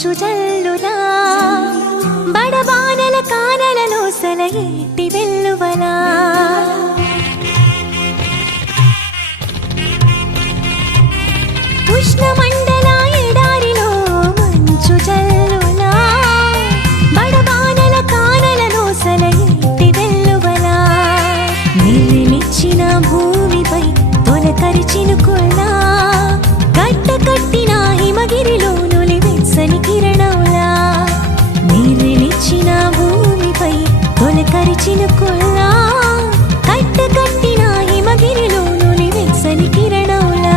మంచు జల్లులా బడబానల కానలలో సలయేటి వెల్లువలా ఉష్ణమండల ఎడారిలో మంచు జల్లులా బడబానల కానలలో సలయేటి వెల్లువలా నీళ్ళిచ్చిన భూమిపై తొలకరి చినుకుల్లా గడ్డ కట్టిన హిమగిరిలో నులివెచ్చని కిరణంలా నీళ్ళిచ్చిన భూమిపై తొలకరి చినుకుల్లా గడ్డ కట్టిన హిమగిరిలో నులివెచ్చని కిరణంలా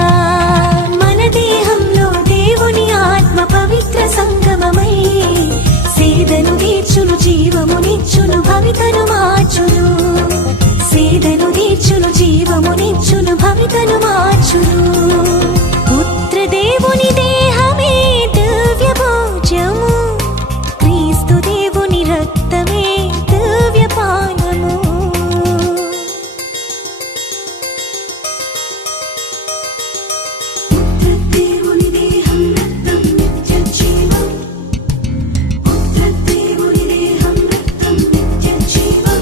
మన దేహంలో దేవుని ఆత్మ పవిత్ర సంగమమై సేదను తీర్చును జీవమునిచ్చును భవితను మార్చును సేదను తీర్చును జీవమునిచ్చును భవితను మార్చును పుత్రదేవుని దేహమే దివ్య భోజము క్రీస్తు దేవుని రక్తమే దివ్య పానము పుత్రదేవుని దేహం రక్తం నిత్య జీవం పుత్రదేవుని దేహం రక్తం నిత్య జీవం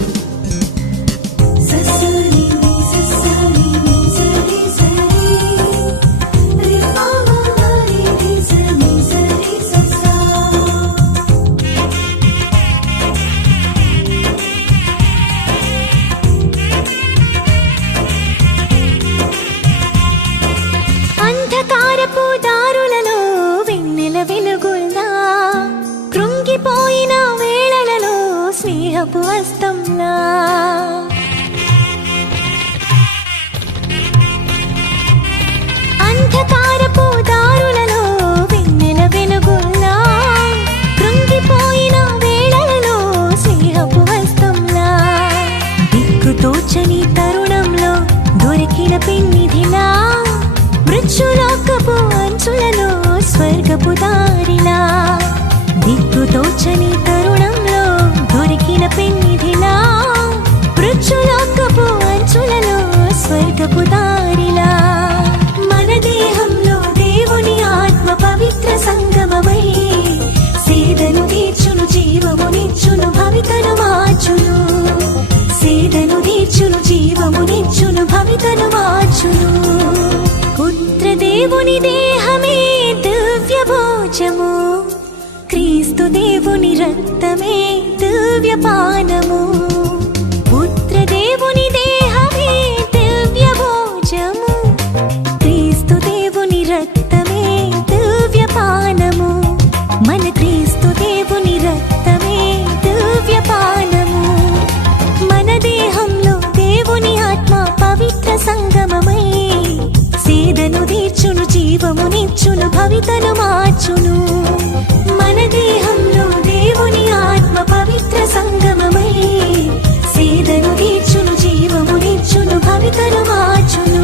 ససరి ససరి సరి సరి రి పావా రి సరి సరి ససా అంధకారపు దారులలో వెన్నెల వెలుగుల్లా కృంగిపోయిన వేళలలో స్నేహపు హస్తంలా అంధకారపు దారులలో వెన్నెల వెలుగుల్లా కృంగిపోయిన వేళలలో స్నేహపు హస్తంలా దిక్కుతోచని తరుణంలో దొరికిన పెన్నిధిలా మృత్యులోకపు అంచులలో స్వర్గపు దారిలా దిక్కుతోచని తరుణంలో దొరికిన పెన్నిధిలా మృత్యులోకపు అంచులలో స్వర్గపు దారిలా మన దేహంలో దేవుని ఆత్మ పవిత్ర సంగమమై సేదను తీర్చును జీవమునిచ్చును భవితను మార్చును సేదను తీర్చును జీవమునిచ్చును భవితను మార్చును పుత్రదేవుని దేహమే దివ్య భోజము క్రీస్తు దేవుని రక్తమే దివ్య పానము పుత్రదేవుని దేహమే దివ్య భోజము క్రీస్తు దేవుని రక్తమే దివ్య పానము మన క్రీస్తు దేవుని రక్తమే దివ్య పానము మన దేహంలో దేవుని ఆత్మ పవిత్ర సంగమమై సేదను తీర్చును జీవమునిచ్చును భవితను మార్చును మన దేహంలో దేవుని ఆత్మ పవిత్ర సంగమమై సేదను తీర్చును జీవమునిచ్చును భవితను మార్చును